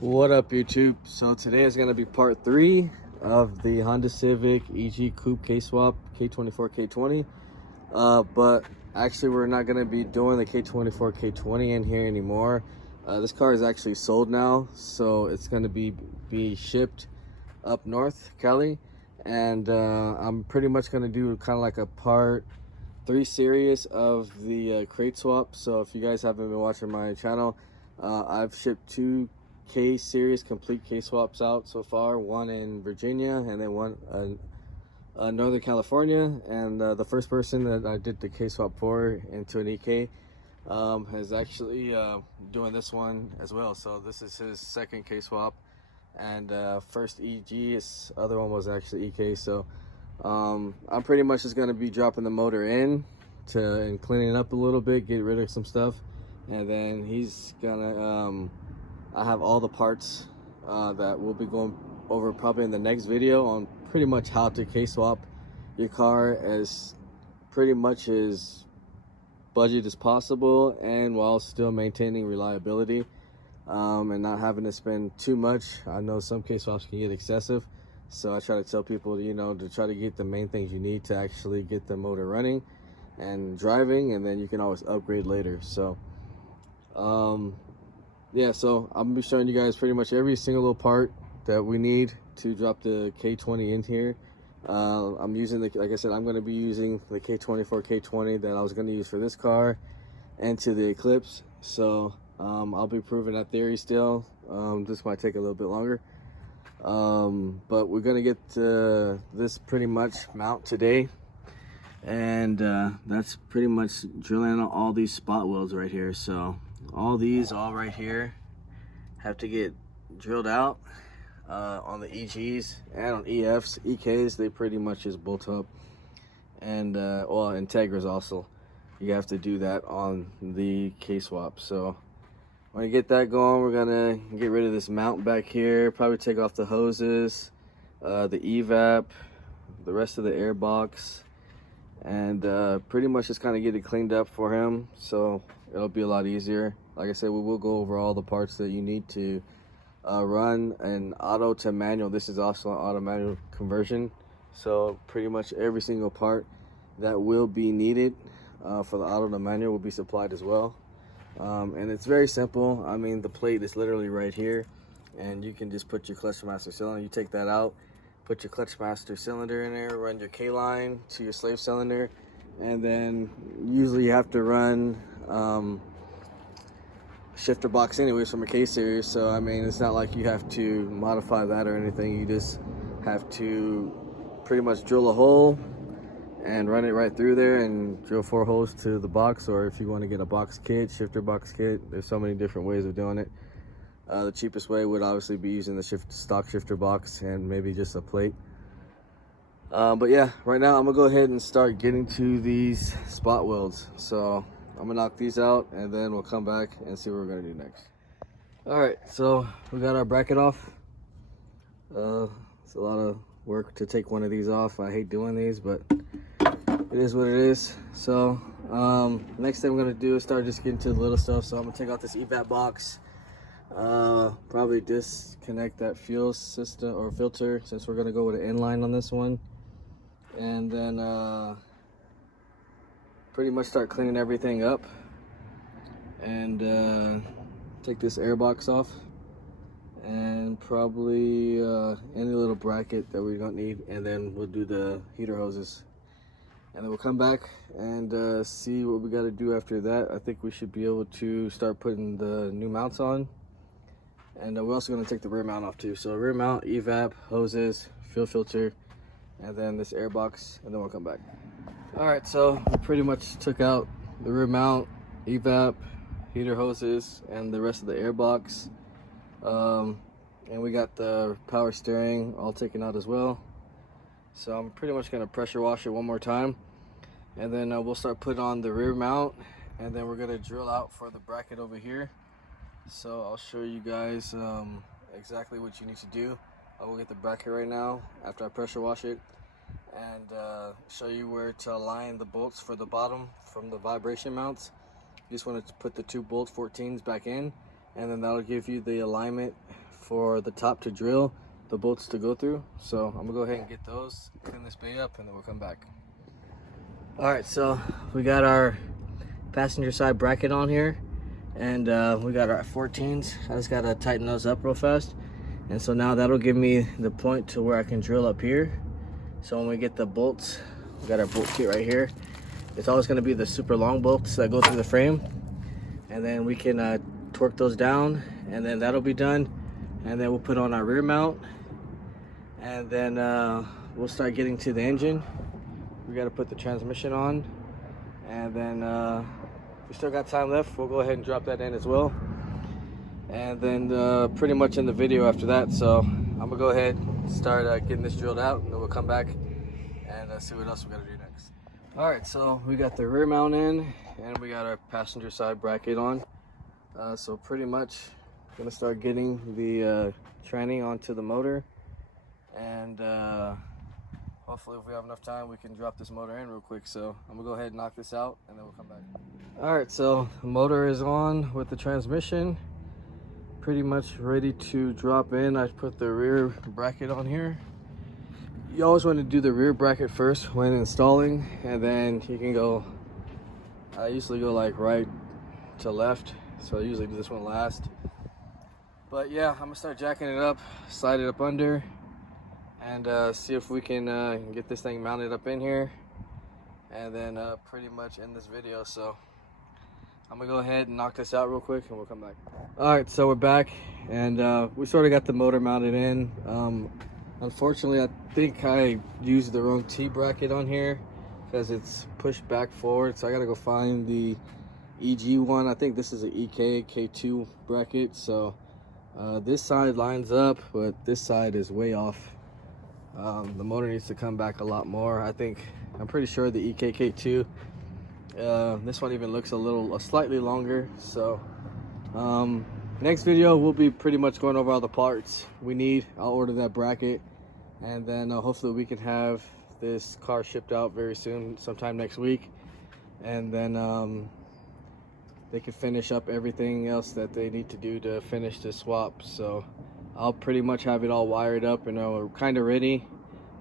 What up, YouTube? So today is going to be part 3 of the Honda Civic ej Coupe K-Swap K24 K20. But actually we're not going to be doing the K24 K20 in here anymore. This car is actually sold now, so it's going to be shipped up north, Cali. And I'm pretty much going to do kind of like a part 3 series of the crate swap. So if you guys haven't been watching my channel, I've shipped 2 K series complete K swaps out so far, one in Virginia and then one Northern California. And the first person that I did the K swap for into an EK is actually doing this one as well. So this is his second K swap, and first EG, his other one was actually EK. So I'm pretty much just going to be dropping the motor in and cleaning it up a little bit, get rid of some stuff, and then he's gonna I have all the parts that we'll be going over probably in the next video on pretty much how to K-swap your car as pretty much as budget as possible, and while still maintaining reliability and not having to spend too much. I know some K-swaps can get excessive, so I try to tell people, to try to get the main things you need to actually get the motor running and driving, and then you can always upgrade later. So yeah, so I'm gonna be showing you guys pretty much every single little part that we need to drop the K20 in here. I'm using like I said, I'm gonna be using the K24 K20 that I was gonna use for this car and to the Eclipse. So I'll be proving that theory still. This might take a little bit longer, but we're gonna get this pretty much mount today, and that's pretty much drilling out all these spot welds right here. So all right here have to get drilled out on the EGs and on EFs. EKs, they pretty much just bolt up, and well, Integras also, you have to do that on the K-swap. So when you get that going, we're gonna get rid of this mount back here, probably take off the hoses, the evap, the rest of the air box, and pretty much just kind of get it cleaned up for him, so it'll be a lot easier. Like I said, we will go over all the parts that you need to run an auto to manual. This is also an auto manual conversion, so pretty much every single part that will be needed for the auto to manual will be supplied as well. And it's very simple. I mean, the plate is literally right here, and you can just put your clutch master cylinder, you take that out, put your clutch master cylinder in there, run your K line to your slave cylinder, and then usually you have to run shifter box anyways from a K series. So I mean, it's not like you have to modify that or anything. You just have to pretty much drill a hole and run it right through there and drill 4 holes to the box. Or if you want to get a box kit, shifter box kit, there's so many different ways of doing it. The cheapest way would obviously be using the stock shifter box and maybe just a plate. But yeah, right now I'm gonna go ahead and start getting to these spot welds. So I'm gonna knock these out, and then we'll come back and see what we're gonna do next. All right, so we got our bracket off. It's a lot of work to take one of these off. I hate doing these, but it is what it is. So next thing I'm gonna do is start just getting to the little stuff. So I'm gonna take out this evap box, probably disconnect that fuel system or filter, since we're gonna go with an inline on this one, and then pretty much start cleaning everything up, and take this air box off, and probably any little bracket that we don't need, and then we'll do the heater hoses, and then we'll come back and see what we got to do after that. I think we should be able to start putting the new mounts on, and we're also going to take the rear mount off too. So rear mount, evap, hoses, fuel filter, and then this air box, and then we'll come back. All right, so we pretty much took out the rear mount, evap, heater hoses, and the rest of the air box, and we got the power steering all taken out as well. So I'm pretty much going to pressure wash it one more time, and then we'll start putting on the rear mount, and then we're going to drill out for the bracket over here. So I'll show you guys exactly what you need to do. I will get the bracket right now after I pressure wash it, and show you where to align the bolts for the bottom from the vibration mounts. You just want to put the 2 bolt 14s back in, and then that'll give you the alignment for the top to drill, the bolts to go through. So I'm gonna go ahead and get those, clean this bay up, and then we'll come back. All right, so we got our passenger side bracket on here, and we got our 14s. I just gotta tighten those up real fast, and so now that'll give me the point to where I can drill up here. So when we get the bolts, we got our bolt kit right here. It's always going to be the super long bolts that go through the frame, and then we can torque those down, and then that'll be done. And then we'll put on our rear mount, and then we'll start getting to the engine. We got to put the transmission on, and then if we still got time left, we'll go ahead and drop that in as well. And then pretty much in the video after that. So I'm gonna go ahead and start getting this drilled out, and then we'll come back and see what else we gotta do next. All right, so we got the rear mount in, and we got our passenger side bracket on. So pretty much gonna start getting the tranny onto the motor, and hopefully if we have enough time, we can drop this motor in real quick. So I'm gonna go ahead and knock this out, and then we'll come back. All right, so the motor is on with the transmission, pretty much ready to drop in. I put the rear bracket on here. You always want to do the rear bracket first when installing, and then you can go, I usually go like right to left, so I usually do this one last. But yeah, I'm gonna start jacking it up, slide it up under, and see if we can get this thing mounted up in here, and then pretty much end this video. So I'm gonna go ahead and knock this out real quick, and we'll come back. All right, so we're back, and we sort of got the motor mounted in. Unfortunately, I think I used the wrong T-bracket on here because it's pushed back forward, so I gotta go find the ej1. I think this is an k2 bracket. So this side lines up, but this side is way off. The motor needs to come back a lot more. I'm pretty sure the k2, this one even looks slightly longer. So next video we'll be pretty much going over all the parts we need. I'll order that bracket, and then hopefully we can have this car shipped out very soon, sometime next week, and then they can finish up everything else that they need to do to finish the swap. So I'll pretty much have it all wired up and we're kind of ready,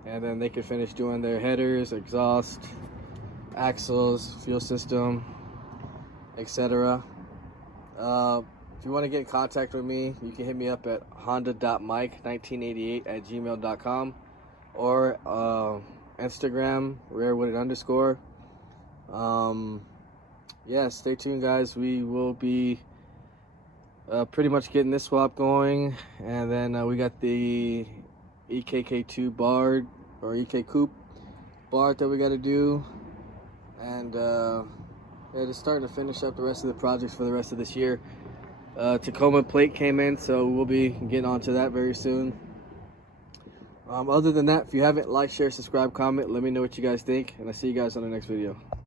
and then they can finish doing their headers, exhaust, axles, fuel system, etc. If you want to get in contact with me, you can hit me up at honda.mike1988@gmail.com, or Instagram rarewooded_. Yeah, stay tuned, guys. We will be pretty much getting this swap going, and then we got the EKK2 bar or EK coupe bar that we got to do, and yeah, just starting to finish up the rest of the projects for the rest of this year. Tacoma plate came in, so we'll be getting onto that very soon. Other than that, if you haven't liked, share, subscribe, comment, let me know what you guys think, and I'll see you guys on the next video.